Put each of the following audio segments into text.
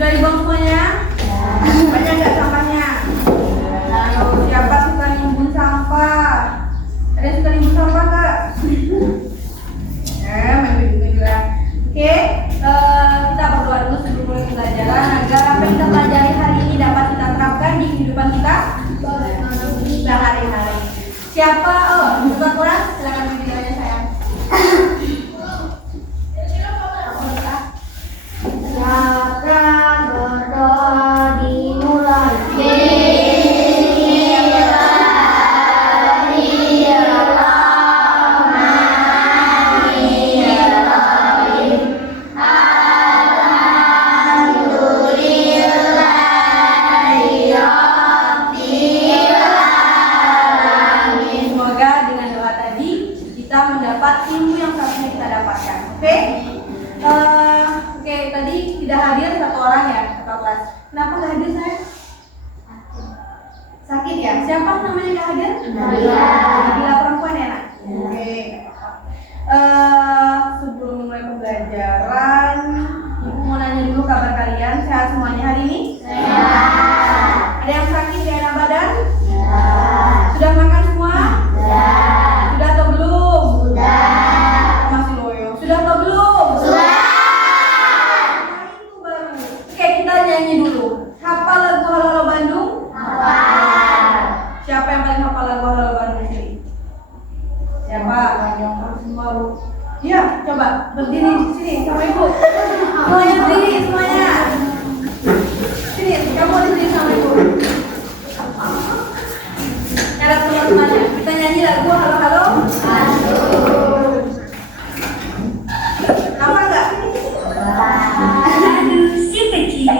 Sudah dibuang semuanya? Banyak nggak sampahnya? Siapa suka nimbun sampah? Ada yang suka nimbun sampah nggak? Main juga. Oke, kita berdoa dulu sebelum mulai pembelajaran agar apa yang kita pelajari hari ini dapat kita terapkan di kehidupan kita sehari-hari. Siapa? Suka Quran? Silakan videonya sayang. Oke, tadi tidak hadir satu orang ya, satu kelas. Kenapa nggak hadir saya? Sakit ya? Siapa namanya nggak hadir? Nabila perempuan ya, nak? Oke. Sebelum mulai pembelajaran, Ibu mau nanya dulu kabar kalian. Sehat semuanya hari ini? Sehat. Ada yang sakit di enak badan? Sudah makan semua? Sudah atau belum? Masih loyo. Sudah atau belum? Nyanyi dulu. Hafal lagu Halo Halo Bandung? Hafal. Siapa yang paling hafal lagu Halo Halo Bandung sini? Siapa? Semua Bu. Iya, coba berdiri di sini sama Ibu. Semuanya berdiri semuanya. Sini, kamu berdiri sama Ibu. Cara teman-temannya. Kita nyanyi lagu Halo Halo Bandung. Hafal nggak? Aduh, si kecil.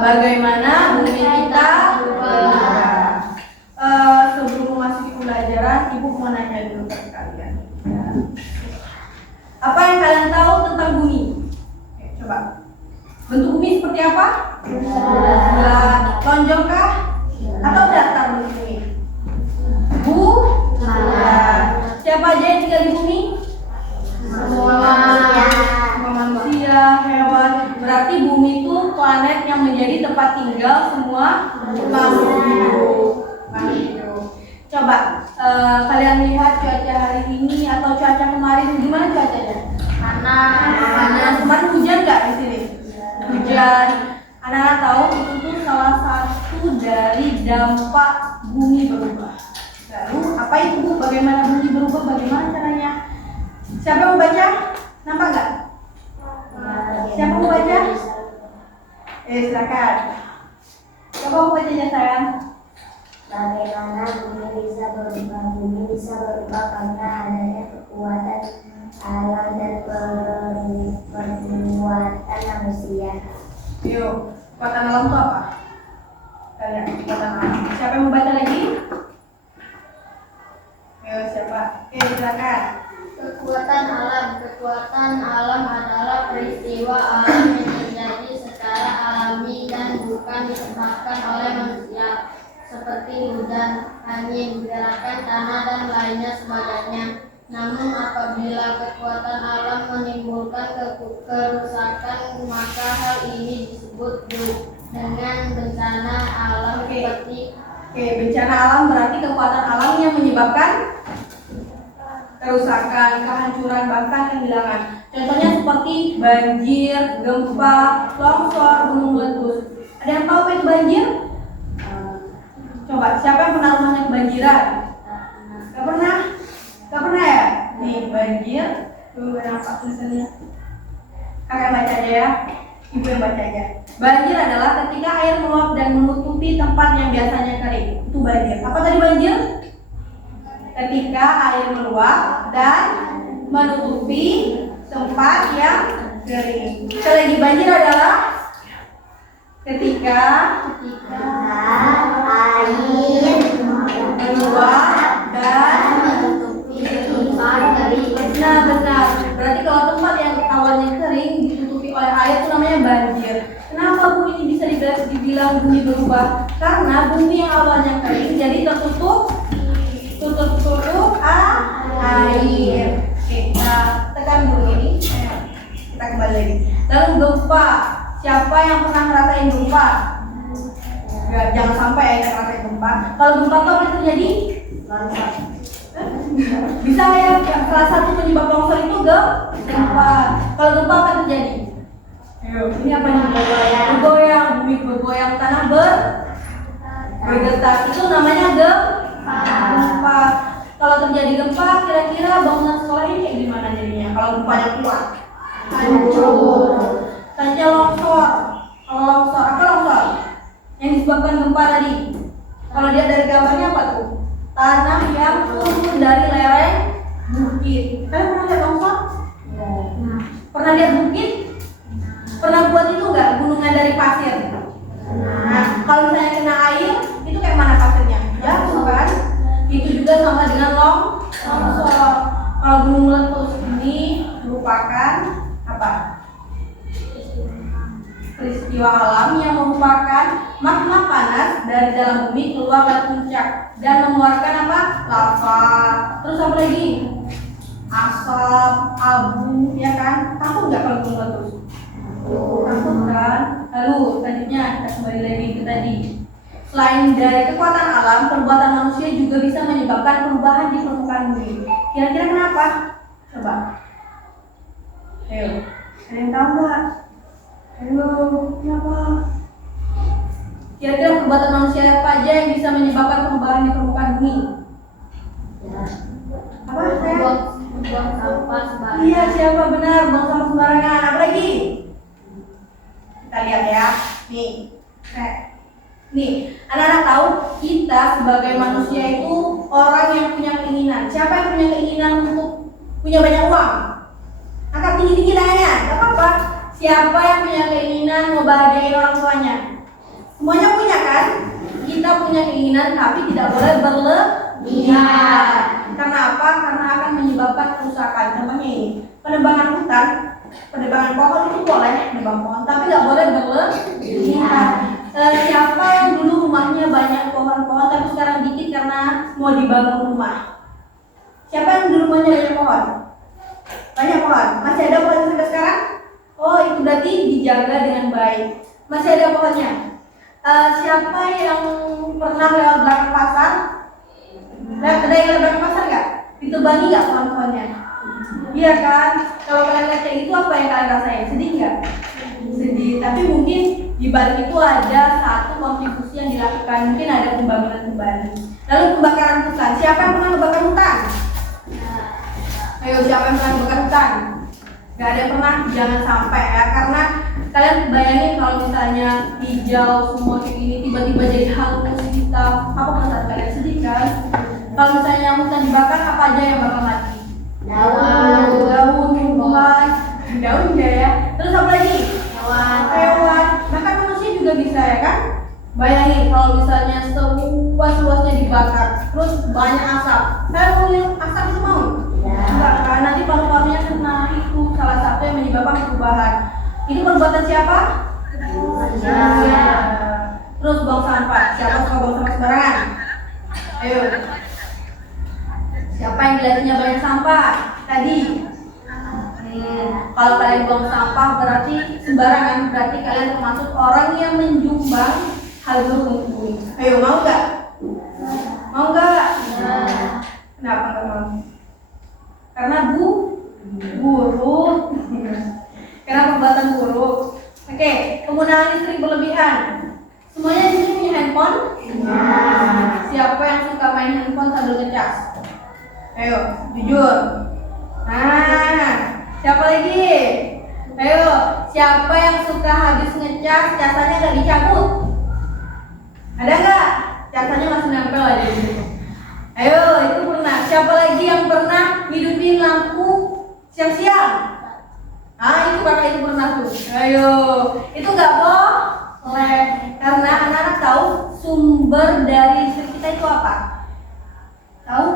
Bagaimana bumi kita bergerak. Sebelum memasuki pembelajaran, Ibu mau nanya dulu ke kalian. Apa yang kalian tahu tentang bumi? Oke, coba. Bentuk bumi seperti apa? Bulat. Lonjong kah? Atau datar bentuk bumi? Bulat. Siapa aja yang tinggal di bumi? Semua manusia, hewan. Berarti bumi itu planet yang menjadi tempat tinggal semua makhluk hidup. Coba kalian lihat cuaca hari ini atau cuaca kemarin, gimana cuacanya? Panas. Kemarin hujan nggak di sini? Hujan. Anak-anak tahu itu tuh salah satu dari dampak bumi berubah. Lalu apa itu Bu? Bagaimana bumi berubah? Bagaimana caranya? Siapa mau baca? Nampak nggak? Siapa mau baca? Silakan. Siapa mau bacanya sayang? Bagaimana bumi bisa berubah? Bumi bisa berubah karena adanya kekuatan alam dan perbuatan manusia. Yuk, kekuatan alam itu apa? Kalian, kekuatan alam. Siapa yang mau baca lagi? Ayo, siapa? Oke, silakan. Kekuatan alam adalah peristiwa alam yang terjadi secara alami dan bukan disebabkan oleh manusia, seperti hujan, angin, gerakan tanah dan lainnya sebagainya. Namun apabila kekuatan alam menimbulkan kerusakan, maka hal ini disebut dengan bencana alam. Oke, bencana alam berarti kekuatan alam yang menyebabkan kerusakan, kehancuran, bahkan kehilangan. Contohnya seperti banjir, gempa, longsor, gunung meletus. Ada yang tahu apa itu banjir? Coba, siapa yang pernah rumahnya kebanjiran? Gak pernah? Gak pernah ya? Nih, banjir. Tunggu, apa tulisannya? Kakak baca aja ya. Ibu yang baca aja. Banjir adalah ketika air meluap dan menutupi tempat yang biasanya kering. Itu banjir. Apa tadi banjir? Ketika air meluap dan menutupi tempat yang kering. Sekali lagi, banjir adalah ketika air meluap dan Menutupi tempat dari benar. Berarti kalau tempat yang awalnya kering ditutupi oleh air itu namanya banjir. Kenapa bumi ini bisa dibilang bumi berubah? Karena bumi yang awalnya kering jadi tertutup air. Oke, kita tekan dulu ini. Kita kembali lagi. Lalu gempa. Siapa yang pernah ngerasain gempa? Jangan sampai ya kita ngerasain gempa. Kalau gempa itu apa yang terjadi? Bisa ya, salah satu penyebab longsor itu gempa. Kalau gempa apa yang terjadi? Ini apa yang bergoyang, bumi bergoyang, tanah bergetar. Itu namanya gempa. Kalau terjadi gempa, kira-kira bangunan sekolah ini kayak gimana jadinya? Kalau gempanya kuat, hancur. Tanya longsor. Kalau longsor, apa longsor? Yang disebabkan gempa tadi. Kalau dia dari gambarnya apa tuh? Tanah yang turun dari lereng bukit. Kalian pernah lihat longsor? Pernah lihat bukit? Pernah buat itu nggak? Gunungan dari pasir. Nah, kalau misalnya kena air, itu kayak mana pasirnya? Jatuh kan? Itu juga sama dengan longsor. Kalau gunung meletus ini merupakan apa? Peristiwa alam yang merupakan magma panas dari dalam bumi keluar dari puncak dan mengeluarkan apa? Lava. Terus apa lagi? Asap, abu, ya kan? Takut nggak kalau gunung meletus? Takut kan? Lalu selanjutnya kita kembali lagi ke tadi. Selain dari kekuatan alam, perbuatan manusia juga bisa menyebabkan perubahan di permukaan bumi. Kira-kira kenapa? Coba. Ayo, ada yang tahu nggak? Ayo, kenapa? Kira-kira perbuatan manusia apa aja yang bisa menyebabkan perubahan di permukaan bumi? Apa? Buang sampah sembarangan. Iya, siapa benar? Buang sampah sembarangan. Apa lagi? Kita lihat ya. Nih, anak-anak tahu kita sebagai manusia itu orang yang punya keinginan. Siapa yang punya keinginan untuk punya banyak uang? Angkat tinggi-tinggi tangannya, gak apa-apa. Siapa yang punya keinginan mau bahagiain orang tuanya? Semuanya punya kan? Kita punya keinginan tapi tidak boleh berlebihan. Karena apa? Karena akan menyebabkan kerusakan. Contohnya ini, penebangan hutan, penebangan pohon itu boleh menebang pohon, tapi nggak boleh berlebihan. Siapa yang dulu rumahnya banyak pohon-pohon tapi sekarang dikit karena mau dibangun rumah? Siapa yang dulu rumahnya banyak pohon? Banyak pohon. Masih ada pohon sampai sekarang? Oh, itu berarti dijaga dengan baik. Masih ada pohonnya. Siapa yang pernah lewat belakang pasar? Ada yang lewat belakang pasar nggak? Ditebangi nggak pohon-pohonnya? Iya kan? Kalau kalian lihat kayak itu apa yang kalian rasain? Sedih nggak? Sedih. Tapi mungkin di balik itu ada satu kontribusi yang dilakukan. Mungkin ada pembangunan kembali. Lalu pembakaran hutan. Siapa yang pernah membakar hutan? Ayo, siapa yang pernah membakar hutan? Gak ada yang pernah, jangan sampai ya. Karena kalian bayangin kalau misalnya hijau semua kayak gini tiba-tiba jadi hangus hitam, apa perasaan kalian? Sedih kan? Kalau misalnya hutan dibakar, apa aja yang bakal mati? Daun, tumbuhan, daun enggak ya? Terus apa lagi? Hewan. saya kan? Bayangin kalau misalnya seluas-luasnya dibakar, terus banyak asap. Saya mau minum asap itu mau? Enggak kan? Nanti paru-parunya kena itu salah satu yang menyebabkan perubahan. Ini perbuatan siapa? Manusia. Terus buang sampah. Siapa suka buang sampah sembarangan? Ayo. Siapa yang dilihatnya banyak sampah? Tadi. Kalau kalian buang sampah berarti sembarangan, berarti kalian termasuk orang yang menyumbang hal buruk untuk bumi. Ayo, mau nggak? Mau nggak? Kenapa nggak mau? Karena buruk. Karena perbuatan buruk. Oke, penggunaan listrik berlebihan. Semuanya di sini punya handphone? Siapa yang suka main handphone sambil ngecas? Ayo, jujur. Nah, siapa lagi? Ayo, siapa yang suka habis ngecas casanya nggak dicabut? Ada nggak? Casanya masih nempel aja di situ. Ayo, itu pernah. Siapa lagi yang pernah hidupin lampu siang-siang? Ah, itu kakak itu pernah tuh. Ayo, itu nggak boleh karena anak-anak tahu sumber dari listrik kita itu apa? Tahu?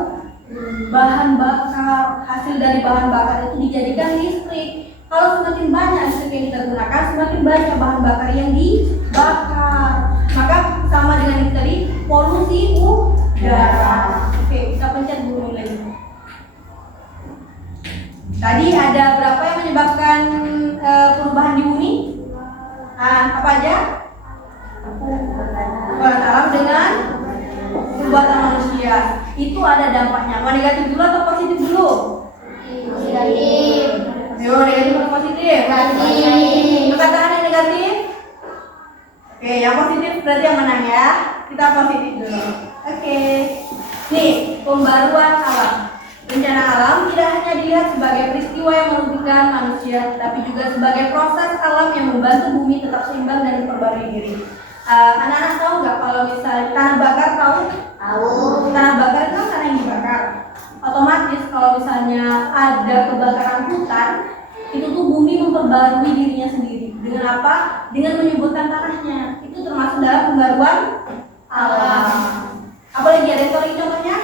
Bahan bakar. Hasil dari bahan bakar itu dijadikan listrik. Kalau semakin banyak listrik yang kita gunakan, semakin banyak bahan bakar yang dibakar. Maka sama dengan itu tadi, polusi udara. Oke, kita pencet dulu lagi. Tadi ada berapa yang menyebabkan perubahan di bumi? Apa aja? Perubahan alam dengan perbuatan manusia. Itu ada dampaknya. Mau negatif dulu atau positif dulu? Negatif. Ayo, negatif atau positif? Negatif. Perkataan yang negatif? Oke, yang positif berarti yang menang ya. Kita positif dulu. Oke. Nih, pembaruan alam. Bencana alam tidak hanya dilihat sebagai peristiwa yang merugikan manusia, tapi juga sebagai proses alam yang membantu bumi tetap seimbang dan memperbarui diri. Anak-anak tahu nggak kalau misalnya tanah bakar tahu? Tahu. Tanah bakar itu kan tanah yang dibakar. Otomatis kalau misalnya ada kebakaran hutan, itu tuh bumi memperbarui dirinya sendiri. Dengan apa? Dengan menyuburkan tanahnya. Itu termasuk dalam pembaruan alam. Apalagi ada yang lagi contohnya?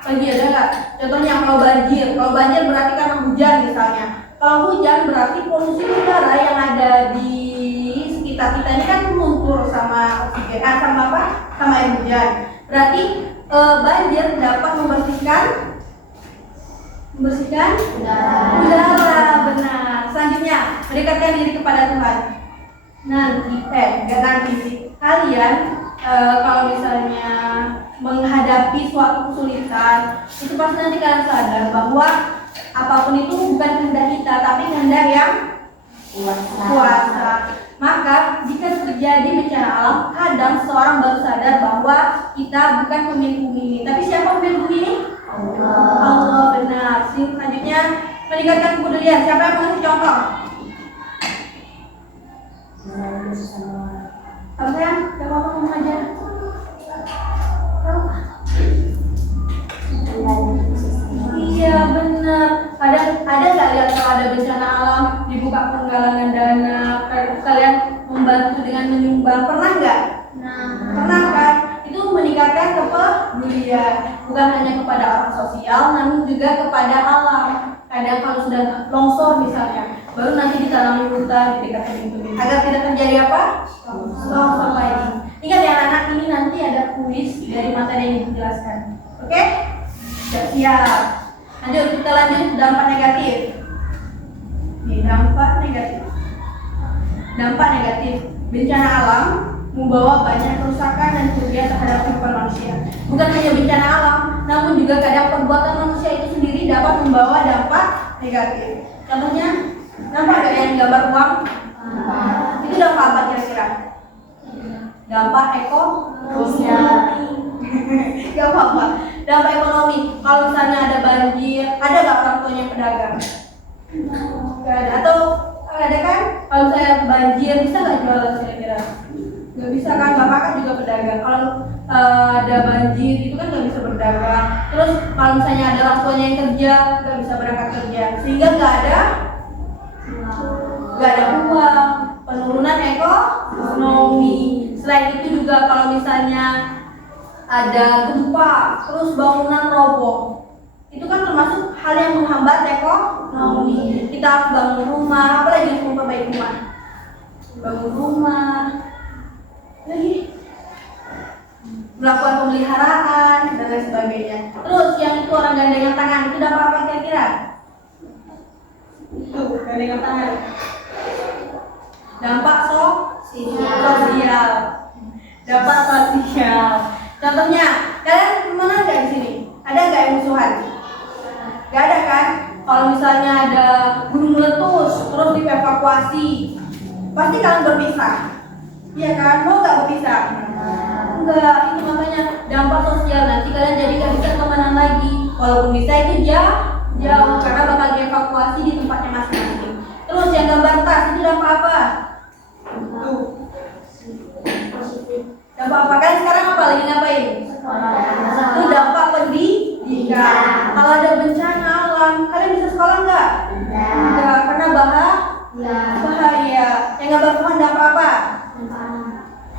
Lagi ada nggak? Contohnya kalau banjir berarti karena hujan misalnya. Kalau hujan berarti polusi udara yang ada di sekitar kita ini kan luntur sama oksigen, sama apa? Sama air hujan. Berarti banjir dapat membersihkan udara, benar. Selanjutnya mendekatkan diri kepada Tuhan. Nanti kalian kalau misalnya menghadapi suatu kesulitan, itu pasti nanti kalian sadar bahwa apapun itu bukan kehendak kita, tapi kehendak yang kuasa. Maka jika terjadi bencana alam, kadang seorang baru sadar bahwa kita bukan pemilik bumi ini. Tapi siapa pemilik bumi ini? Allah, benar. Selanjutnya meningkatkan kebudayaan. Siapa yang mau contoh? Apa sayang? Siapa mau ngomong aja? Iya benar. Ada nggak lihat kalau ada bencana alam dibuka penggalangan dana, kalian membantu dengan menyumbang, pernah nggak? Pernah kan? Itu meningkatkan kepedulian bukan hanya kepada orang sosial, namun juga kepada alam. Kadang kalau sudah longsor misalnya, baru nanti ditanami hutan di dekat tebing-tebing agar tidak terjadi apa? Longsor lagi. Ingat ya anak, ini nanti ada kuis dari materi yang dijelaskan. Oke? Siap. Lanjut, kita lanjut dampak negatif. Dampak negatif. Bencana alam membawa banyak kerusakan dan kerugian terhadap kehidupan manusia. Bukan hanya bencana alam, namun juga kadang perbuatan manusia itu sendiri dapat membawa dampak negatif. Contohnya, nampak nggak yang gambar uang? Itu dampak apa kira-kira? Dampak ekonomi. Gak apa-apa. Dampak ekonomi. Kalau misalnya ada banjir, ada nggak orang tuanya pedagang? Gak ada. Atau ada kan? Kalau misalnya banjir, bisa nggak jualan kira-kira? Gak bisa kan? Bapak kan juga pedagang. Kalau ada banjir itu kan nggak bisa berdagang. Terus kalau misalnya ada orang tuanya yang kerja, nggak bisa berangkat kerja, sehingga nggak ada uang. Penurunan ekonomi. Selain itu juga kalau misalnya ada gempa, terus bangunan roboh, itu kan termasuk hal yang menghambat ekonomi. Kita harus bangun rumah, apalagi untuk memperbaiki rumah. Bangun rumah, lagi melakukan pemeliharaan dan lain sebagainya. Terus yang itu orang gandengan tangan, itu dapat apa kira-kira? Tuh, gandengan tangan. Dampak sosial. Dampak sosial. Contohnya, kalian mana nggak di sini? Ada nggak yang musuhan? Nggak ada kan? Kalau misalnya ada gunung meletus, terus dievakuasi, pasti kalian berpisah. Iya kan? Mau nggak berpisah? Enggak, itu makanya dampak sosial. Nanti kalian jadi nggak bisa kemana lagi. Walaupun bisa itu jauh karena bakal dievakuasi di tempatnya masing-masing. Terus yang gambar tas itu dampak apa? Tuh. Dampak apa? Kan sekarang apa lagi ngapain? Itu dampak pendidikan. Kalau ada bencana alam, kalian bisa sekolah nggak? Enggak, karena bahaya. Yang gambar pohon dampak apa?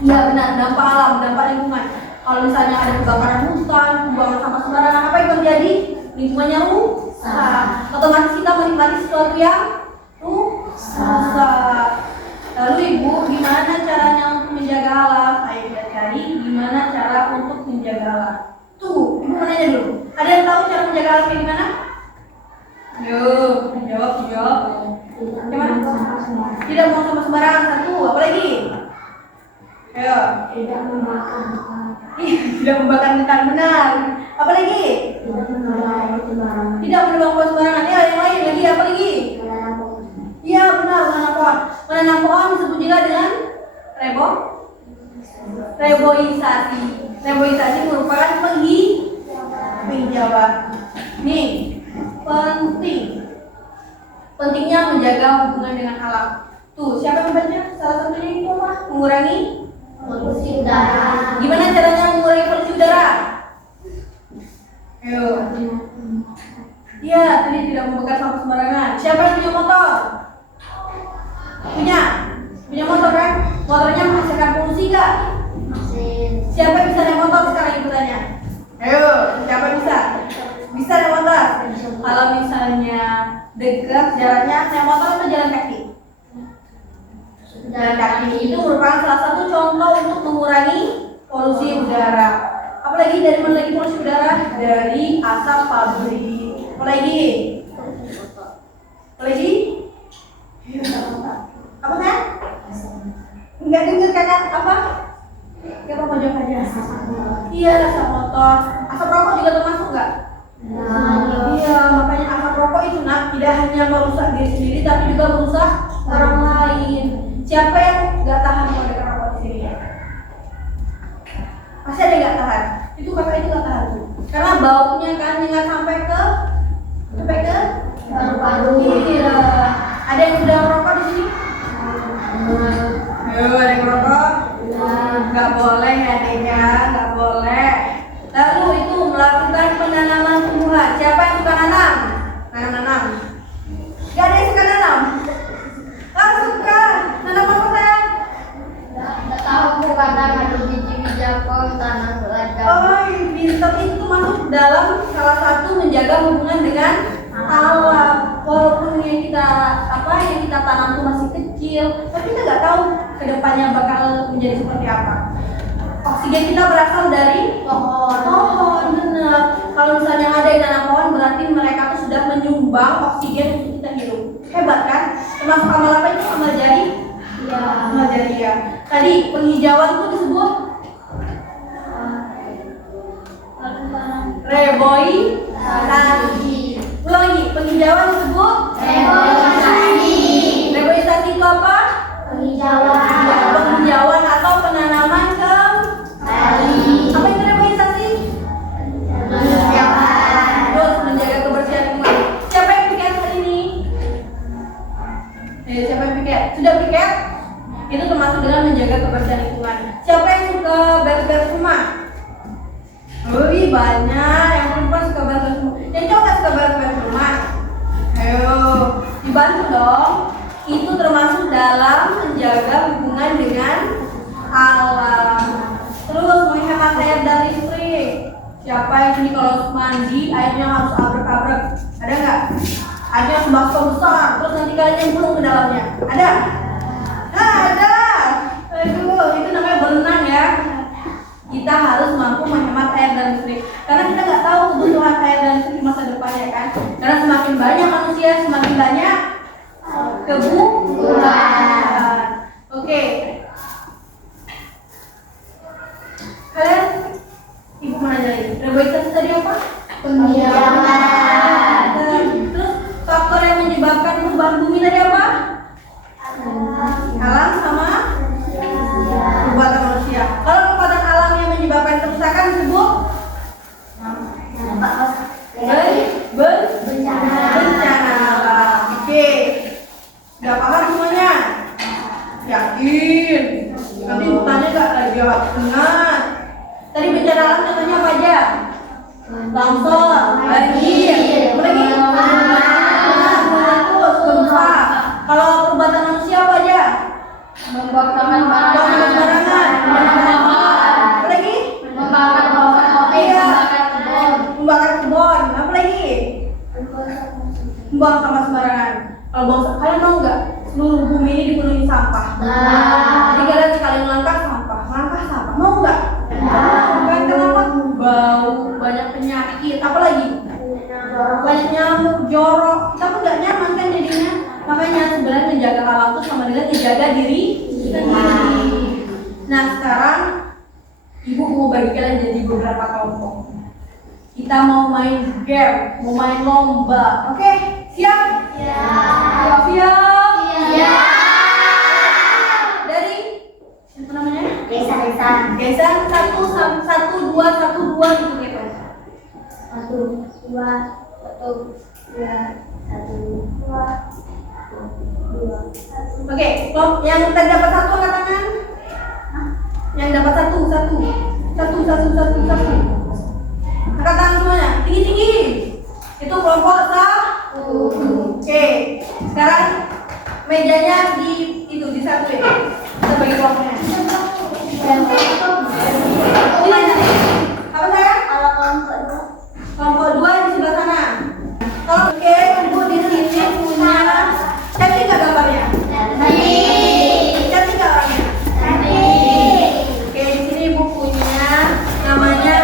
Iya benar, dampak alam, dampak lingkungan. Kalau misalnya ada kebakaran hutan, pembuangan sampah sembarangan, apa yang terjadi? Lingkungannya rusak. Otomatis kita menikmati sesuatu yang rusak. Lalu Ibu, gimana caranya untuk menjaga alam? Ayo kita cari gimana cara untuk menjaga alam. Tuh, Ibu mau nanya dulu. Ada yang tahu cara menjaga alam kayak gimana? Yuk, jawab. Gimana? Tidak buang sampah sembarangan, satu. Apa lagi? Ayo. Tidak membakar. Tidak membakar hutan, benar. Apa lagi? Tidak menebang sembarangan. Tidak menebang pohon sembarangan. Ya, yang lain lagi apa lagi? Iya benar, menanam pohon. Menanam pohon disebut juga dengan reboisasi. Reboisasi merupakan penghijauan. Nih, pentingnya menjaga hubungan dengan alam. Tuh, siapa yang baca? Salah satunya itu apa? Mengurangi Polusi udara. Gimana caranya mengurangi polusi udara? Ayo. Iya, tadi tidak membakar sampah sembarangan. Siapa yang punya motor? Punya motor kan? Motornya menghasilkan polusi gak? Siapa yang bisa naik motor sekarang ibu tanya? Ayo, siapa yang bisa? Bisa naik motor? Kalau misalnya dekat jaraknya naik motor atau jalan kaki? Jalan kaki itu merupakan salah satu contoh untuk mengurangi polusi udara. Apalagi dari mana lagi polusi udara? Dari asap pabrik. Apalagi? Apa kan? Enggak dengar kakak apa? Kita mau jawab aja. Iya, asap motor. Asap rokok juga termasuk nggak? Iya, makanya asap rokok itu tidak hanya merusak diri sendiri, tapi juga merusak orang lain. Siapa yang nggak tahan kalau ada rokok di sini? Pasti ada yang nggak tahan. Itu kakak itu nggak tahan tuh. Karena baunya kan nggak sampai ke paru-paru. Iya. Ada yang sudah merokok di sini? Ayo, ada yang merokok? Nggak boleh adanya, nggak boleh. Lalu itu melakukan penanaman tumbuhan. Siapa yang suka nanam? Nanam. Nggak ada yang suka nanam? Suka. Nanam apa sayang? Nggak tahu Bu, kadang ada biji-biji pohon tanam belajar. Oh, pintar itu masuk dalam salah satu menjaga hubungan dengan alam. Walaupun yang kita tanam itu masih kecil, tapi kita nggak tahu kedepannya bakal menjadi seperti apa. Oksigen kita berasal dari pohon, benar. Kalau misalnya ada yang nanam pohon, berarti mereka tuh sudah menyumbang oksigen untuk kita hidup. Hebat kan? Termasuk amal apa itu? Amal jari? Iya. Amal jari ya. Tadi penghijauan itu disebut reboisasi. Ulang lagi, penghijauan disebut Reboisasi. Reboisasi itu apa? Penghijauan. Penghijauan atau penanaman kembali. Apa itu reboisasi? Terus menjaga kebersihan lingkungan. Siapa yang piket hari ini? Siapa yang piket? Sudah piket? Itu termasuk dengan menjaga kebersihan lingkungan. Siapa yang suka beres-beres rumah? Wih, banyak. Yang perempuan suka beres-beres rumah. Yang cowok suka beres-beres rumah. Ayo, dibantu dong. Itu termasuk dalam menjaga hubungan dengan alam. Terus menghemat air dan listrik. Siapa yang ini kalau mandi airnya harus abrek-abrek? Ada nggak? Ada yang bakso besar, terus nanti kalian nyemplung ke dalamnya. Ada? Nah, ada. Aduh, itu namanya berenang ya. Kita harus mampu menghemat air dan listrik. Karena kita nggak tahu kebutuhan air dan listrik di masa depannya kan. Karena semakin banyak manusia, semakin banyak kebutuhan. Oke. Kalian, ibu mau nanya lagi. Reboisasi tadi apa? Pendiaman. Terus faktor yang menyebabkan perubahan bumi tadi apa? Alam sama perbuatan manusia. Kalau perbuatan alam yang menyebabkan kerusakan disebut bencana alam. Oke. Udah paham semuanya? Yakin? Nanti bukannya nggak jawab benar. Tadi bencana alam contohnya apa aja? Longsor, banjir, apa lagi? Meletus, gempa. Kalau perbuatan manusia apa aja? Membakar barang. Apa lagi? Membakar pohon. Iya. Membakar kebun. Membakar kebun. Apa lagi? Membuang sampah sembarangan. Kalau buang sampah, kalian mau nggak seluruh bumi ini dipenuhi sampah? Jadi kalian sekali melangkah sampah, mau nggak? Kan kenapa? Bau, banyak penyakit, apa lagi? Banyak nyamuk, jorok. Kita pun nggak nyaman kan jadinya. Makanya sebenarnya menjaga alam itu sama dengan menjaga diri sendiri. Nah sekarang ibu mau bagi kalian jadi beberapa kelompok. Kita mau main game, mau main lomba. Oke, siap? Siap. Dari apa namanya? Desa. Satu, dua gitu gitu. 1, 2, 1, 2, 1, 2. Oke, yang tadi dapat satu angkat tangan. Yang dapat satu. Angkat tangan semuanya, tinggi. Itu kelompok satu. Oke, sekarang mejanya di satu ya. Kita bagi kelompoknya. Apa saya? Kalau kelompok 2. Kelompok 2 di sebelah sana. Oke, ibu di sini punya cantik nggak gambarnya? Cantik nggak orangnya? Oke, di sini ibu punya namanya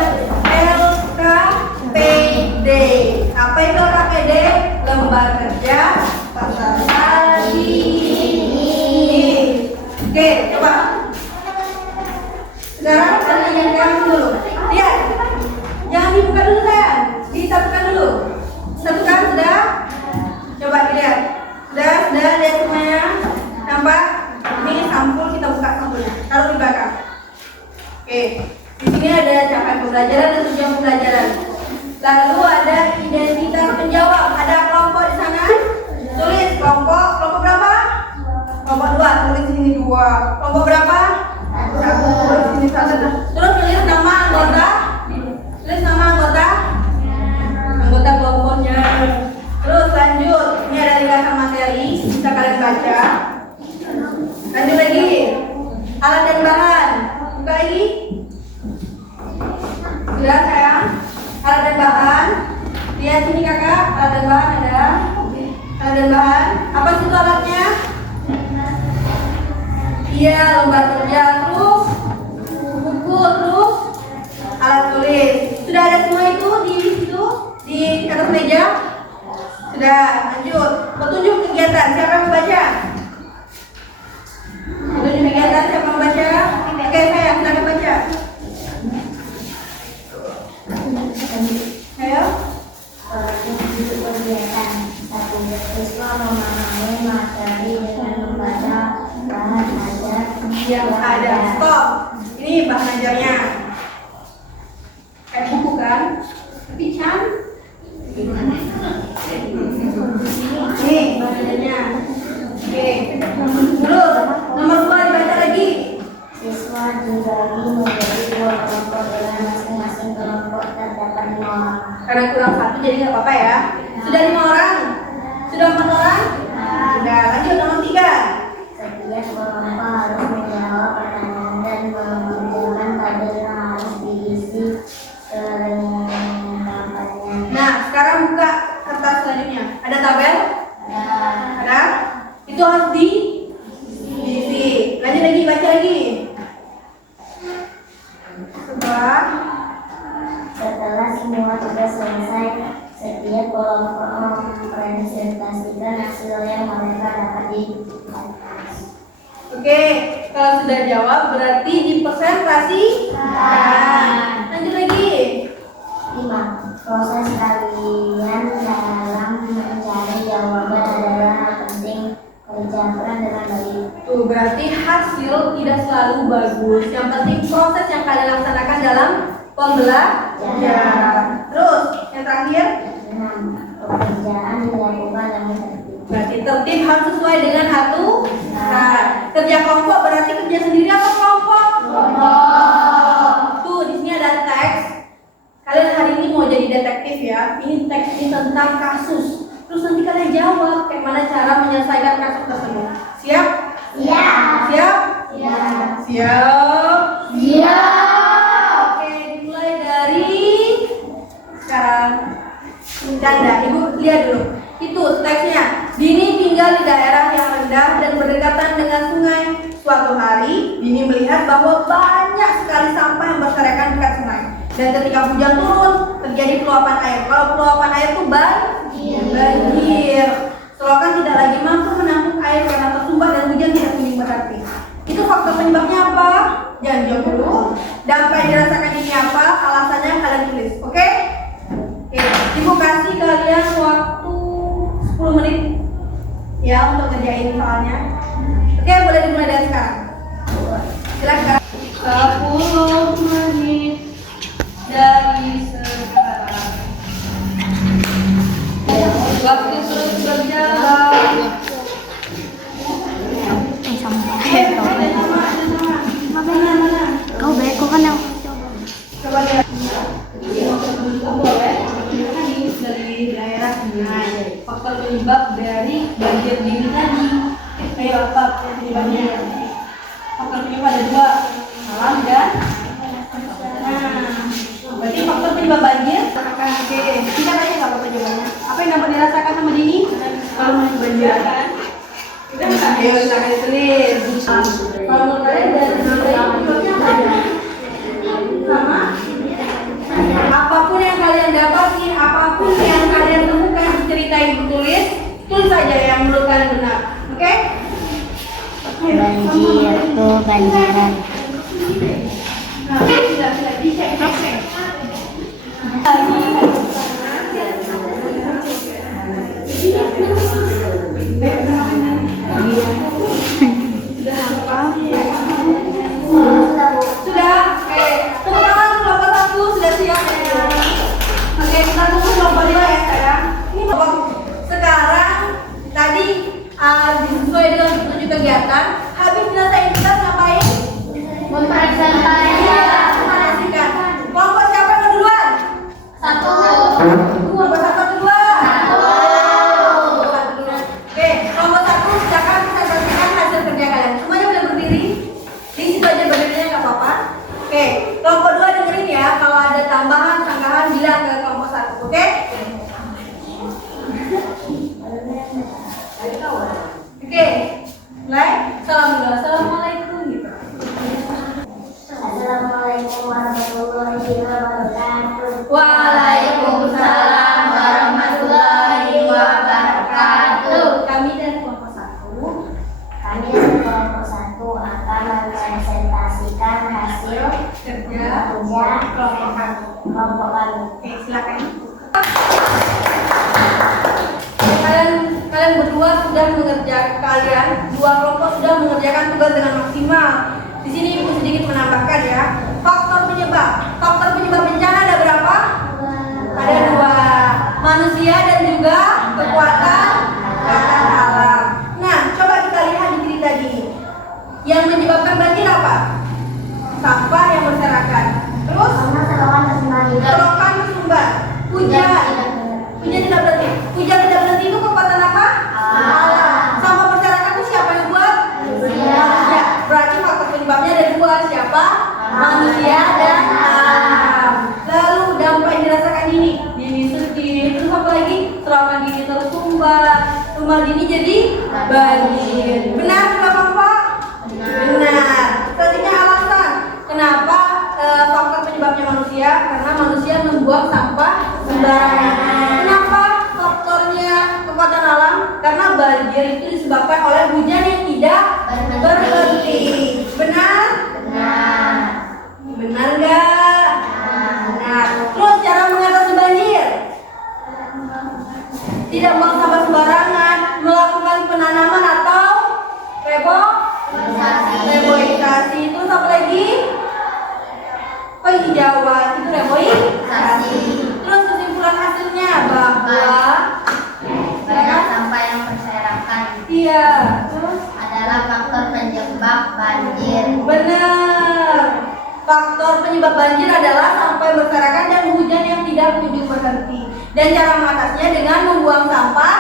LKPD. Apa itu LKPD? Lembar kerja pasar hari ini. Oke, coba. Sekarang kalian yang dulu. Lihat. Jangan dibuka dulu sayang. Disatukan dulu. Satukan sudah? Coba dilihat. Sudah lihat semuanya. Nampak? Ini sampul, kita buka sampulnya. Taruh di belakang. Oke. Di sini ada capaian pembelajaran dan tujuan pembelajaran. Lalu ada identitas penjawab. Ada kelompok di sana. Tulis kelompok berapa? Kelompok 2. Tulis di sini 2. Kelompok berapa? 1. Tulis di sini 1. Terus tulis nama anggota. Tulis nama anggota kelompoknya. Terus lanjut. Ini ada ringkasan materi. Bisa kalian baca. Lanjut lagi. Alat dan bahan. Buka lagi. Sudah sayang. Alat dan bahan. Lihat sini kakak. Alat dan bahan ada. Alat dan bahan. Apa sih itu alatnya? Iya, lembar kerja. Terus buku, terus alat tulis. Sudah ada semua itu di situ di atas meja. Sudah, lanjut. Petunjuk kegiatan. Siapa yang membaca? Petunjuk kegiatan siapa yang membaca? Oke, saya silakan baca. Ayo. Petunjuk kegiatan 1. Siswa memahami materi dengan membaca bahan ajar Yang ada. Stop. Ini bahan ajarnya. Kayak buku kan? Tapi Nih bahan ajarnya. Oke. Terus nomor 2 dibaca lagi. Siswa dibagi menjadi 2 kelompok dengan masing-masing kelompok terdapat 5 orang. Karena kurang 1 jadi nggak apa-apa ya. Sudah 5 orang? Sudah 4 orang? Sudah. Lanjut nomor 3. Setiap kelompok harus menjawab pertanyaan dan Itu harus diisi. Lanjut lagi, baca lagi. Setelah semua tugas selesai, setiap kelompok mempresentasikan hasil yang mereka dapat di kelas. Oke, kalau sudah jawab berarti dipresentasikan. Lanjut lagi. 5. Proses kalian dalam mencari jawaban adalah hal penting. Kerjakan dengan baik. Tuh, berarti hasil tidak selalu bagus. Yang penting proses yang kalian laksanakan dalam pembelajaran. Terus, yang terakhir, 6. Pekerjaan dilakukan dengan tertib. berarti tertib harus sesuai dengan aturan. Kerja kelompok berarti kerja sendiri apa kelompok? Kelompok. Tuh, di sini ada teks. Kalian hari ini mau jadi detektif ya. Ini teks ini tentang kasus. Terus nanti kalian jawab kayak mana cara menyelesaikan kasus tersebut. Siap? Siap. Siap? Siap. Siap. Siap. Oke, dimulai dari sekarang. Canda, Ibu lihat dulu. Itu teksnya. Dini tinggal di daerah yang rendah dan berdekatan dengan sungai. Suatu hari, Dini melihat bahwa banyak sekali sampah yang berserakan dekat sungai. Dan ketika hujan turun, terjadi peluapan air. Kalau peluapan air itu banjir. Selokan tidak lagi mampu menampung air karena tersumbat dan hujan tidak kunjung berhenti. Itu faktor penyebabnya apa? Jangan jawab dulu. Dampak yang dirasakan ini apa? Alasannya kalian tulis, oke? Oke, Ibu kasih kalian waktu 10 menit ya untuk kerjain soalnya. Oke, boleh dimulai dari sekarang. Silakan. 10 menit dari sekarang. Waktu terus berjalan. Kau beko kan yang Coba lihat. Boleh. Dari daerah sungai. Faktor penyebab dari banjir dini tadi. Ayo apa penyebabnya? Faktor penyebab ada 2, alam dan. Berarti faktor penyebab banjir. Oke, kita tanya nggak apa penyebabnya? Apa yang dapat dirasakan sama Dini kalau banjir? Ayo kita tulis. Kalau menurut kalian dari penyebabnya apa? Sama? Apapun yang kalian dapatin, apapun yang kalian temukan di cerita Ibu tulis saja yang menurut kalian benar. Oke? banjir kebanjiran. Nah, tidak dicek. Sudah, oke. Tepuk tangan untuk kelompok 1 sudah siap ya. Oke, kita tunggu kelompok 2 ya sekarang. Ini kelompok sekarang tadi sesuai dengan petunjuk kegiatan. Habis selesai kita ngapain? Mempresentasikan. Kelompok siapa yang duluan? 1. Kelompok 1 atau 2? 1. Oke, kelompok 1 silakan presentasikan hasil kerja kalian. Semuanya boleh berdiri. Di situ aja berdirinya nggak apa-apa. Oke, kelompok 2 dengerin ya. Kalau ada tambahan, sanggahan bilang ke kelompok 1. Oke? Oke, mulai. Salam dulu. Assalamualaikum gitu. Assalamualaikum warahmatullahi wabarakatuh. Waalaikumsalam warahmatullahi wabarakatuh. Kami dari kelompok 1 Kami dari kelompok 1 akan mempresentasikan hasil kerja kelompok kami. Oke, silakan. Kalian berdua sudah mengerjakan, 2 kelompok sudah mengerjakan tugas dengan maksimal. Di sini Ibu sedikit menambahkan ya. Faktor penyebab bencana ada berapa? Ada 2. Manusia dan juga kekuatan alam. Nah, coba kita lihat di cerita ini. Yang menyebabkan banjir apa? Sampah yang berserakan. Terus selokan tersumbat. Hujan tidak berhenti. Hujan tidak berhenti itu kekuatan apa? Alam. Sampah berserakan itu siapa yang buat? Manusia. Berarti faktor penyebabnya ada 2. Siapa? Manusia dan alam. Lalu dampak yang dirasakan ini sedih. Terus apa lagi? Serangan gini tersumbat. tumbal dini jadi banjir. Benar nggak Pak? Benar. Selanjutnya alasan kenapa faktor penyebabnya manusia? Karena manusia membuang sampah sembarangan. Kenapa faktornya kekuatan alam? Karena banjir itu disebabkan oleh hujan yang tidak berhenti. Benar? Benar. Benar nggak? Benar. Terus cara mengatasi banjir? Tidak buang sampah sembarangan, melakukan penanaman atau reboisasi. Terus apa lagi? Penghijauan itu reboisasi. Terus kesimpulan hasilnya bahwa Banyak sampah yang berserakan iya adalah faktor penyebab banjir. benar. Faktor penyebab banjir adalah sampah berserakan dan hujan yang tidak kunjung berhenti. Dan cara mengatasinya dengan membuang sampah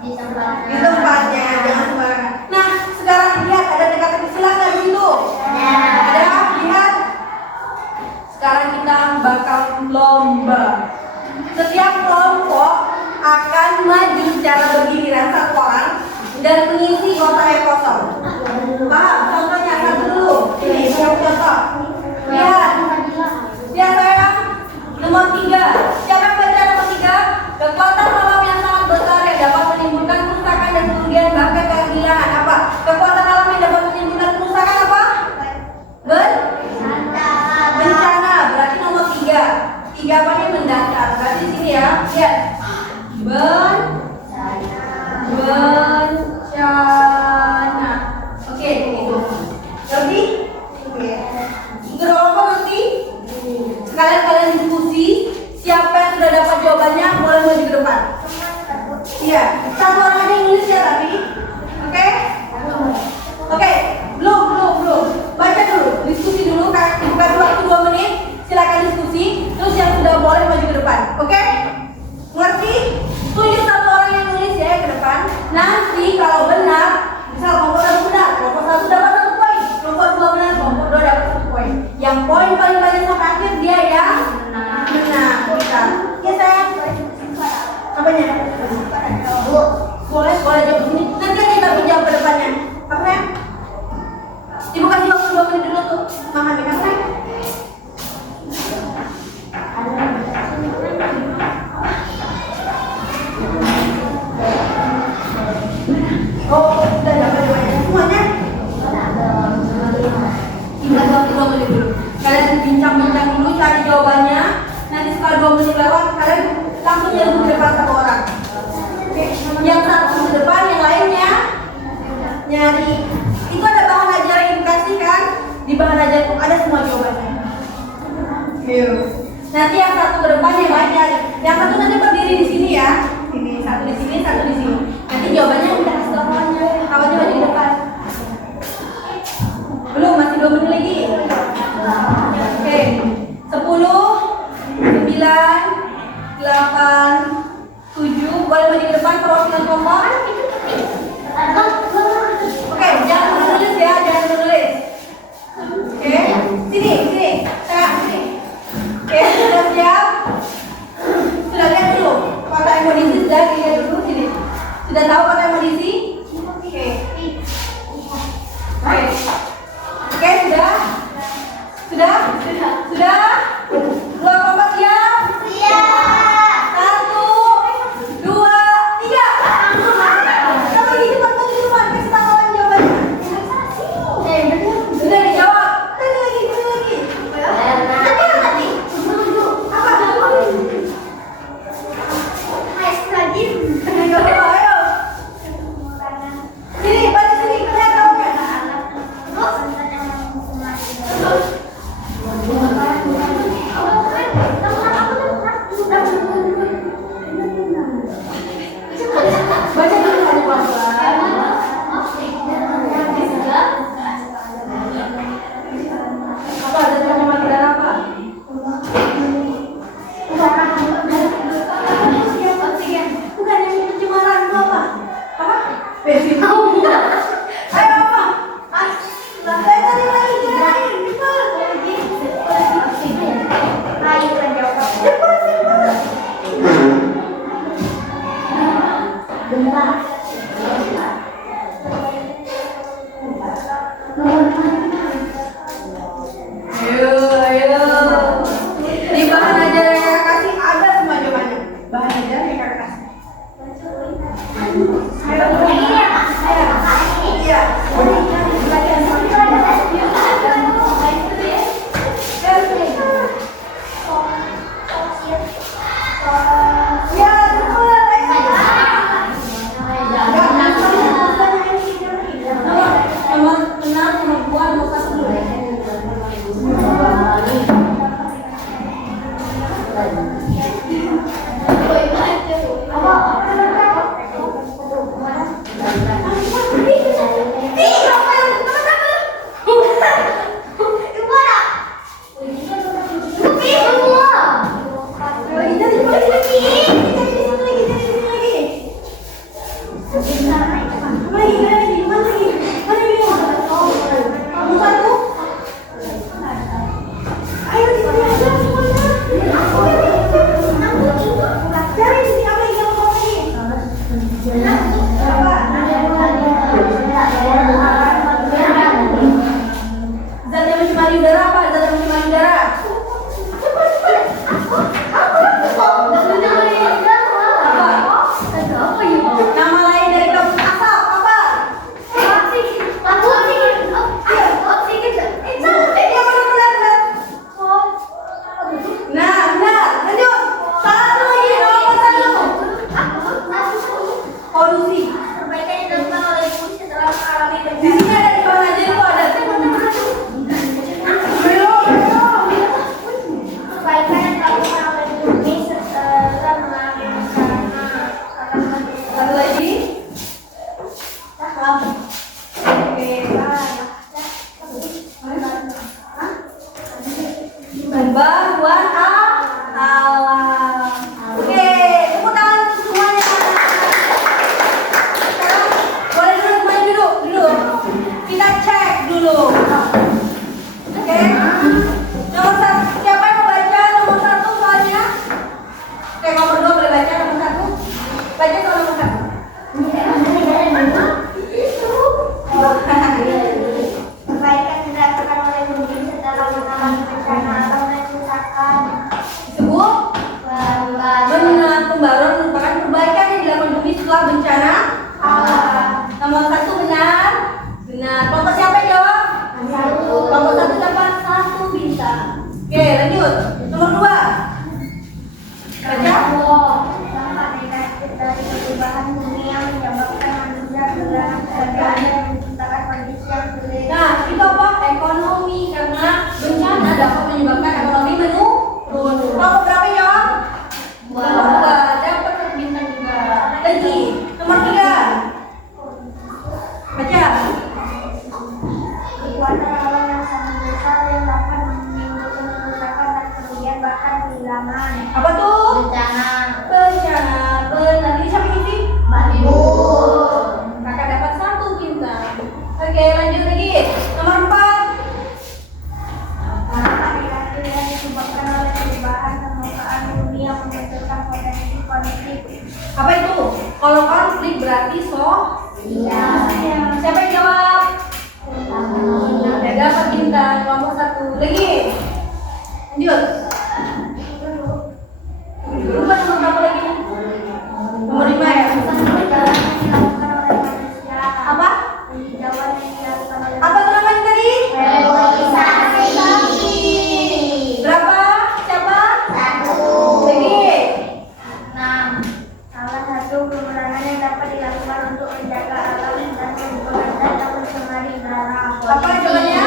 Di di tempatnya. tempatnya, jangan sembarangan. Nah, sekarang lihat ada teka-teki silakan di situ. Ada, lihat. Sekarang kita bakal lomba. Setiap kelompok akan maju secara bergiliran satu orang dan mengisi kotak yang kosong. Paham? Contohnya satu dulu. Ini contoh. Lihat. Lihat sayang. Nomor 3. Siapa yang baca nomor 3? Kekuatan alam yang sangat besar yang dapat menimbulkan kerusakan dan kerugian bahkan kehilangan. Apa? Kekuatan alam yang dapat menimbulkan kerusakan apa? Bencana. Berarti nomor 3. 3 apa nih? Mendasar. Berarti di sini ya. Lihat. Bencana. Oke, itu. Ngerti? Oke. Berapa ngerti? Sekalian kalian diskusi. Siapa yang sudah dapat jawabannya boleh maju ke depan. Iya. Satu orang aja yang nulis ya tapi. Oke? Oke. Belum. Baca dulu. Diskusi dulu. Kasih waktu 2 menit. Silakan diskusi. Terus yang sudah boleh maju ke depan. Oke? Ngerti? Tunjuk satu orang yang nulis ya ke depan. Nanti kalau benar, misal kelompok 1 benar, kelompok 1 dapat 1 poin, kelompok 2 benar, kelompok 2 dapat 1 poin. Yang poin paling banyak sampai akhir dia yang menang. Kita. Ya sayang. Apanya? Boleh jawab sini. Nanti aja tapi jawab ke depannya. Apa sayang? Ibu kasih waktu 2 menit dulu tuh. Memahami apa sayang? Oh, sudah dapat jawabannya semuanya? Tinggal waktu 2 menit dulu. Kalian bincang-bincang dulu cari jawabannya. Nanti setelah 2 menit lewat, kalian langsung nyerbu ke depan satu orang. Oke, yang satu ke depan, yang lainnya nyari. Itu ada bahan ajar edukasi kan? Di bahan ajar itu ada semua jawabannya. Yuk. Nanti yang satu ke depan, yang lain nyari. Yang satu nanti berdiri di sini ya. Sini, satu di sini, satu di sini. Nanti jawabannya kita kasih tahu kawannya. Kawannya maju di depan. Belum, masih 2 menit lagi. Oke. 10, 9, 8, 7. Boleh maju di depan perwakilan kelompok. Oke, jangan menulis ya, jangan menulis. Oke, sini. Sini. Oke, sudah siap? Sudah lihat dulu. Kotak yang mau diisi sudah dilihat dulu sini. Sudah tahu kotak yang mau diisi? Oke. Oke, sudah? Sudah? 2 kelompok siap? Siap. 1, 2, 3. Coba di depan, kasih tahu orang jawabannya. Sudah dijawab. Tadi lagi. Tadi. Apa? Ayo. Sini, baca sini, lihat tahunya. Baca dulu kan pelan-pelan. Apa ada cuma dan apa? Bukan yang pencemaran itu apa? Apa? Bensin. Ayo apa? Saya tadi lagi kirain. Cepat. Zat yang mencemari udara apa? Zat yang mencemari udara. Nama lain dari kabut asap apa? Nah, benar. Lanjut. Satu lagi, nomor satu. Polusi. Di sini ada di bawah aja itu ada. Belum. Satu lagi. Oke. Bantuan alam. Oke, tepuk tangan untuk semuanya. Sekarang boleh dulu semuanya duduk. Kita cek dulu. Oke. Nomor satu, siapa yang mau baca nomor satu soalnya? Oke, nomor dua boleh baca nomor satu. Baca soal nomor satu. Perbaikan yang dilakukan oleh bumi setelah mengalami bencana atau kerusakan. Disebut pembaruan merupakan perbaikan yang dilakukan bumi setelah bencana alam. Nomor satu benar. Benar. Kelompok siapa yang jawab? Kelompok satu dapat 1 bintang. Oke, lanjut. Nomor 2. Baca. Dampak negatif dari perubahan bumi yang menyebabkan manusia kehilangan pekerjaan dan menciptakan kondisi yang sulit. Nah, itu apa? Ekonomi. Karena bencana dapat menyebabkan ekonomi menurun. Kelompok berapa yang jawab? Nomor 2. Dapat 1 bintang juga. Lagi. Nomor 3. Baca. Kekuatan alam yang sangat besar yang dapat menimbulkan kerusakan dan kerugian bahkan kehilangan. Apa tuh? Bencana. Bencana. Benar. Ini siapa ini sih? Ibu. Kakak dapat 1 bintang. Oke, lanjut lagi. Nomor 4. Dampak negatif yang disebabkan oleh perubahan permukaan bumi yang memunculkan potensi konflik. Apa itu? Kalau konflik berarti Iya. Siapa yang jawab? Ya, dapat bintang. Kelompok 1. Lagi. Lanjut. Lupa nomor berapa lagi? Nomor 5 ya? Apa? Apa tuh namanya tadi? Berapa? Siapa? 1. Lagi. 6. Salah satu peperangan yang dapat dilakukan untuk menjaga alam dan mencemari udara. Apa jawabannya?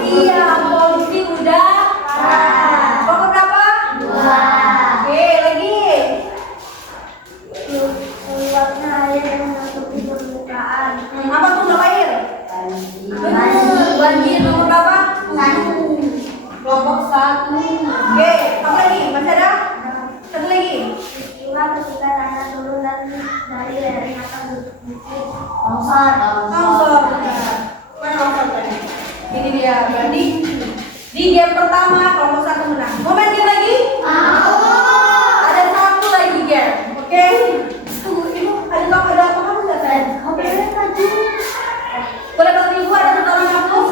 Iya, polusi udara. Kelompok berapa? 2. Oke, lagi. Meluapnya air yang menutupi permukaan. Apa tuh nama air? Benar. Banjir nomor berapa? 1. Kelompok 1. Oke, apa lagi? Masih ada? Satu lagi. Peristiwa ketika tanah turun dan dari lereng akan bukit. Longsor. Longsor. Mana longsor tadi? Ini dia. Berarti di game pertama kelompok 1 menang. Mau main game lagi? Ada 1 lagi game. Oke. Tunggu, ibu ada apa kamu nggak tadi? Oke. Boleh bantu ibu ada tolong hapus?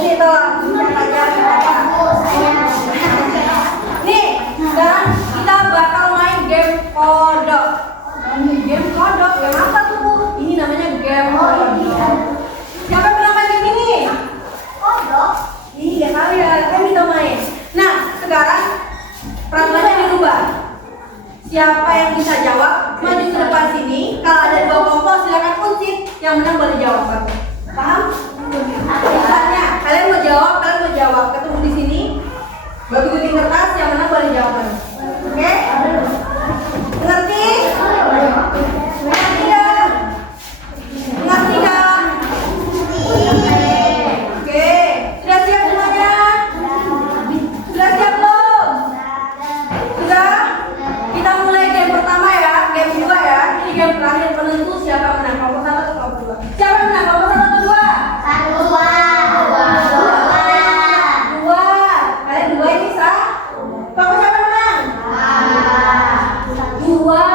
Nih tolong. Nih, sekarang kita bakal main game kodok. Game kodok yang apa tuh bu? siapa yang menang? Kelompok 1 atau kelompok 2? Siapa yang menang? Kelompok 1 atau 2? Dua. Kalian dua ini sah? Kelompok siapa yang menang? Dua.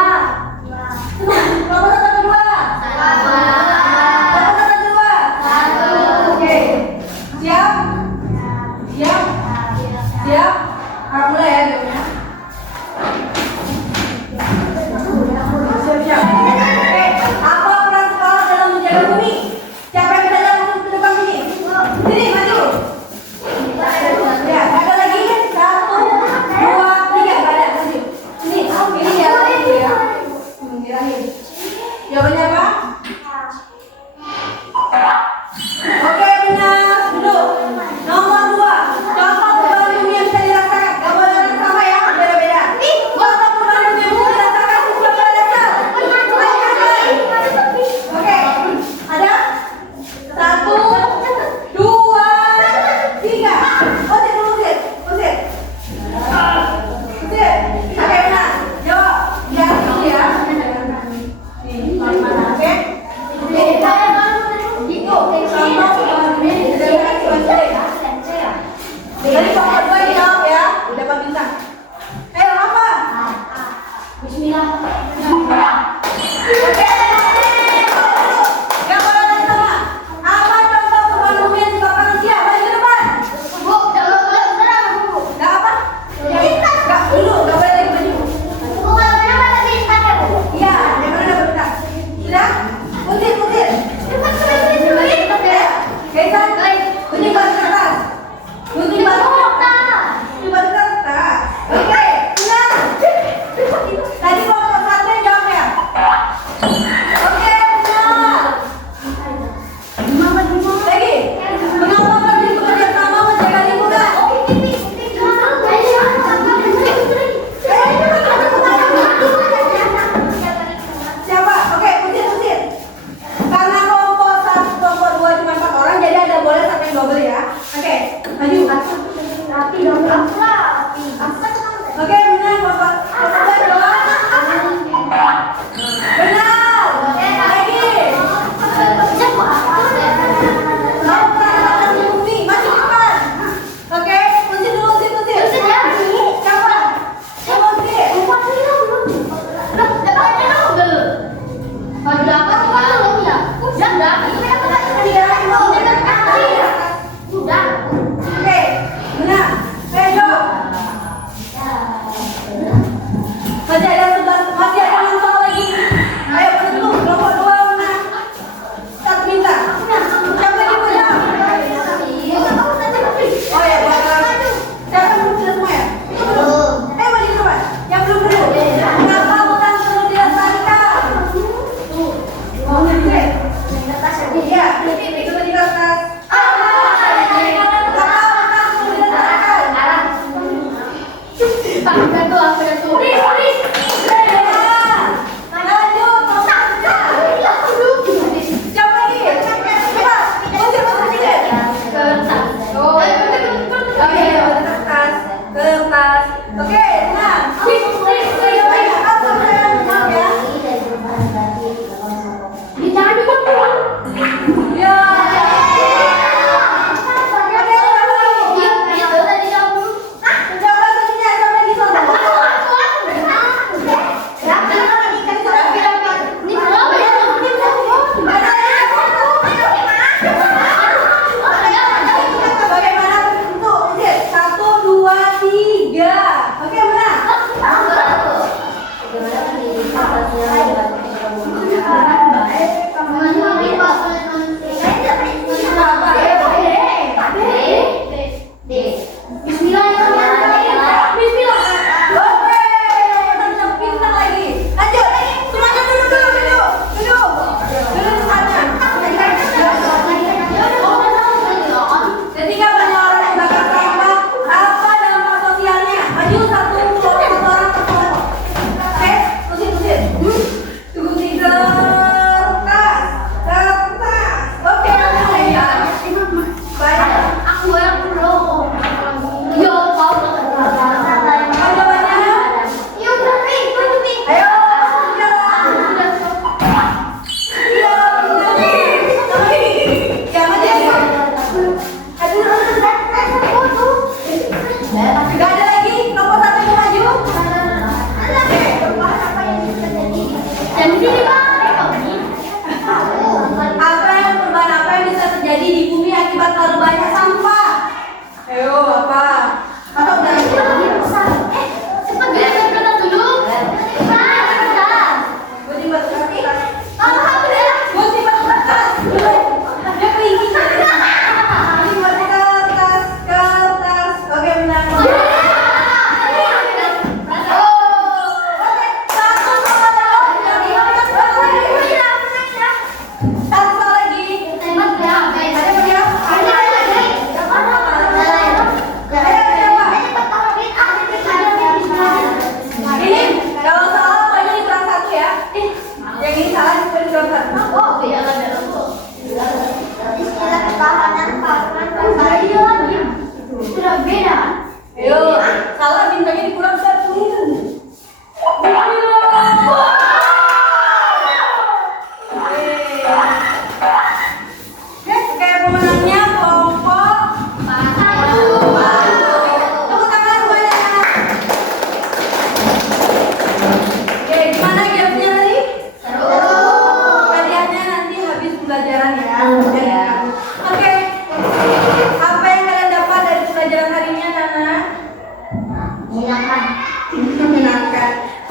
Tenang. Kelompok 1 atau 2? Kelompok 1 atau 2? Oke. Siap? Siap? Siap? Akan mulai ya gamenya. Siap-siap. Oke. Apa peran sekolah dalam menjaga bumi? Siapa yang bisa jawab ke depan sini? Sini, maju. Ya, ada lagi. 1, 2, 3. Gak ada, maju. Ini ya, ini ya. Dirahin. Jawabannya apa? Oke, benar. Duduk. Nomor 2. Contoh perubahan bumi yang bisa dirasakan. Gak boleh orang sama ya, beda-beda. Contoh perubahan bumi yang bisa dirasakan siswa pada dasar. Oke, ada 1, 2, 3. Usir dulu, usir. Usir. Usir. Oke, benar. Jawab. Ya, ini ya. Nih, mana? Oke. Itu contoh perubahan bumi yang bisa dirasakan siswa SD. Dari kelompok 2 dijawab ya. Dapat bintang. Ayo, apa? Bismillah. Oke. Gak boleh lagi sama. Apa contoh perubahan bumi yang disebabkan manusia? Balik ke depan. Bu, jangan bergerak, Bu. Gak apa? Gak dulu. Gak boleh lagi maju. Bukan kenapa tadi tanya, Bu? Iya. Yang mana dapat bintang? Sudah? Putih, putih. Kaisan. Putih balik ke atas. Putih balik ke atas. Putih balik ke atas. Oke. Benar. Tadi kelompok 1 yang jawab ya. Oke, benar. Lagi. Mengapa penting bekerja sama menjaga lingkungan? Siapa? Oke, pusir. Karena kelompok 1, kelompok 2 cuma 4 orang, jadi ada boleh sampai yang double ya. Oke, maju. Oke, benar kelompok 2. Benar. Lagi. Mau peranakan bumi, masih depan. Oke, pusir dulu, pusir. Siapa? Siapa pusir? Oke, benar. Ayo. Masih ada yang soal lagi. Ayo pusir dulu, kelompok 2 mana? 1 bintang. Siapa lagi punya? Oh ya, siapa yang belum sudah semua ya? Maju ke depan. Yang belum dulu. Kenapa hutan perlu dilestarikan? Iya, itu tadi ke atas. Kenapa hutan perlu dilestarikan? Lanjut, siapa lagi? Cepat, pusir. Oke, kertas. Oke, nah. Apa yang menang ya? Ya. Satu lagi. Ada beliau? Ini kalau salah pokoknya dikurang satu ya. Yang ini salah dikurang satu. Sudah beda. Ayo, salah bintangnya dikurang satu. Oke, pemenangnya kelompok tepuk tangan semuanya. Oke, gimana gamesnya tadi? Hadiahnya nanti habis pembelajaran ya. Oke, apa yang kalian dapat dari pembelajaran hari ini, anak-anak? Menyenangkan.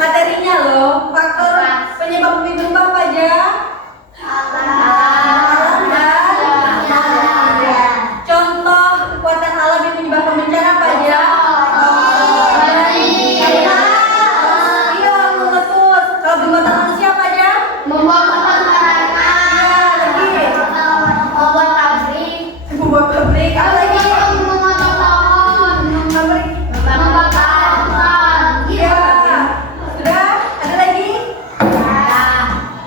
Materinya loh, faktor penyebab bumi berubah apa aja? Alam dan ya. Contoh kekuatan alam yang menyebabkan bencana apa aja? Iya, betul. Kalau perbuatan manusia apa aja? Membuat pabrik. Apa lagi? Pabrik. Iya. Sudah? Ada lagi?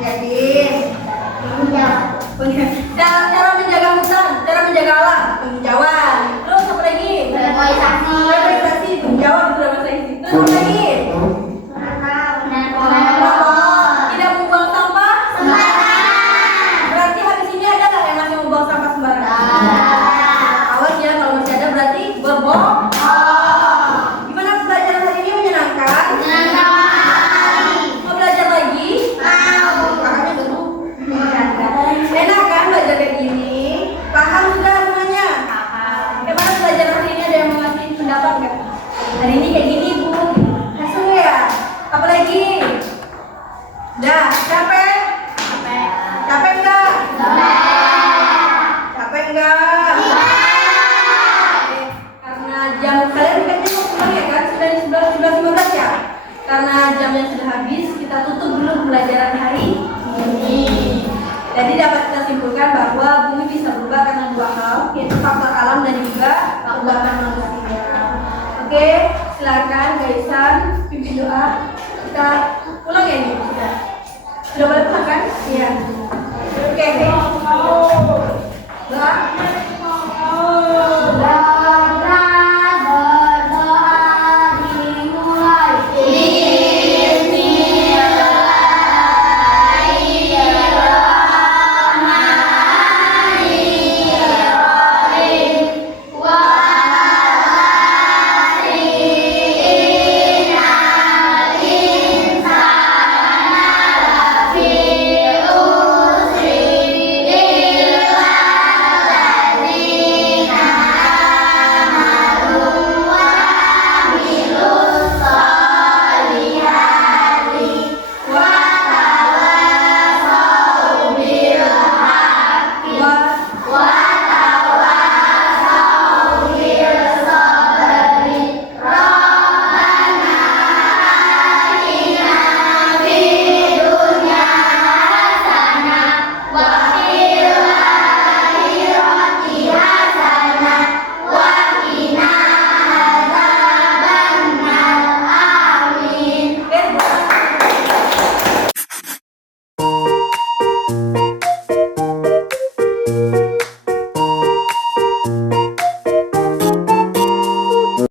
Yakin? Cara menjaga hutan, cara menjaga alam, penghijauan. Terus apa lagi? Reboisasi, penghijauan itu bahasa Inggris. Terus apa lagi? Tidak membuang sampah. Berarti habis ini ada nggak yang masih membuang sampah sembarangan? Awas ya, kalau masih ada berarti berbohong. Gimana pembelajaran hari ini, menyenangkan? Mau belajar lagi? Makanya betul. Enak kan belajar kayak gini? Paham sudah semuanya? Gimana pelajaran hari ini, ada yang mau ngasih pendapat nggak? Hari ini kayak gini Bu, hasil ya? Apa lagi? Udah, capek? Capek enggak? Capek enggak? Oke, karena jam kalian dikasih mau pulang ya kan? Sudah di 11:15 ya? Karena jamnya sudah habis, kita tutup dulu pembelajaran hari ini. Jadi dapat kita simpulkan bahwa bumi bisa berubah karena dua hal, yaitu faktor alam dan juga perbuatan manusia. Oke, silakan Gaisan pimpin doa. Kita pulang ya nih. Sudah boleh pulang kan? Iya.